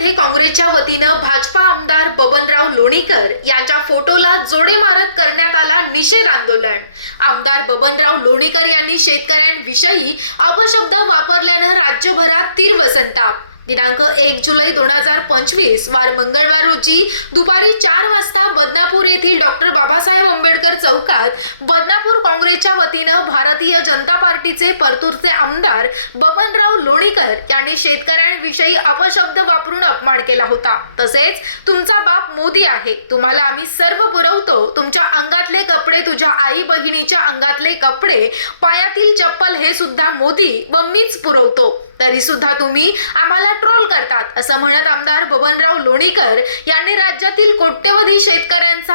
येथे काँग्रेसच्या वतीनं भाजपा आमदार बबनराव लोणीकर यांच्या फोटोला जोडे मारत करण्यात आला निषेध आंदोलन. आमदार बबनराव लोणीकर यांनी शेतकऱ्यांविषयी अपशब्द वापरल्यानं राज्यभरात तीव्र संताप. दिनांक एक जुलै दोन हजार पंचवीस वार मंगळवार रोजी दुपारी चार बदनापूर काँग्रेसच्या वतीनं भारतीय जनता पार्टीचे परतूरचे आमदार बबनराव लोणीकर यांनी शेतकऱ्यांविषयी अपशब्द वापरून अपमान केला होता. तसेच तुमचा बाप मोदी आहे. तुम्हाला आम्ही सर्व पुरवतो. तुमच्या अंगातले कपडे तुझ्या आई बहिणीच्या अंगातले कपडे पायातील चप्पल हे सुद्धा मोदी व मीच पुरवतो. तरी सुद्धा तुम्ही आम्हाला ट्रोल करतात असं म्हणत आमदार बबनराव लोणीकर यांनी राज्यातील कोट्यवधी शेतकऱ्यांचे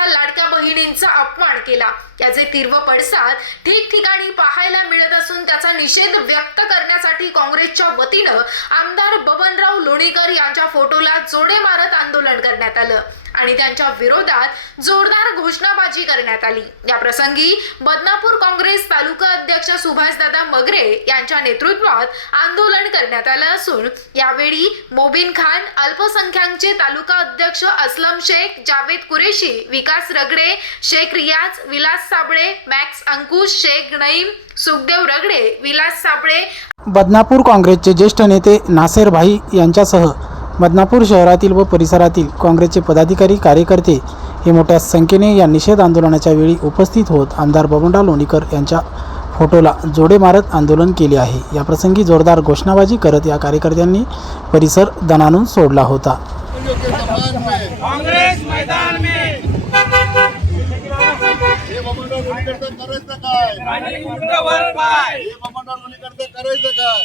लाडक्या अपमान केला. याचे तीव्र पडसाद ठिकठिकाणी पाहायला मिळत असून त्याचा निषेध व्यक्त करण्यासाठी काँग्रेसच्या वतीनं आमदार बबनराव लोणीकर यांच्या फोटोला जोडे मारत आंदोलन करण्यात आलं आणि त्यांच्या विरोधात जोरदार घोषणाबाजी करण्यात आली. या प्रसंगी बदनापूर काँग्रेस तालुका अध्यक्ष सुभाषदादा मगरे यांच्या नेतृत्वात आंदोलन करण्यात आलं असून यावेळी मोबिन खान अल्पसंख्याकचे तालुका अध्यक्ष असलम शेख जावेद कुरेशी विकास रगडे शेख रियाज विलास साबळे मॅक्स अंकुश शेख नईम सुखदेव रगडे विलास साबळे बदनापूर काँग्रेसचे ज्येष्ठ नेते नासेर भाई यांच्यासह बदनापूर शहरातील व परिसरातील काँग्रेसचे पदाधिकारी कार्यकर्ते हे मोठ्या संख्येने या निषेध आंदोलनाच्या वेळी उपस्थित होत आमदार बबनराव लोणीकर यांच्या फोटोला जोडे मारत आंदोलन केले आहे. याप्रसंगी जोरदार घोषणाबाजी करत या कार्यकर्त्यांनी परिसर दणानून सोडला होता. हे करायचं काय?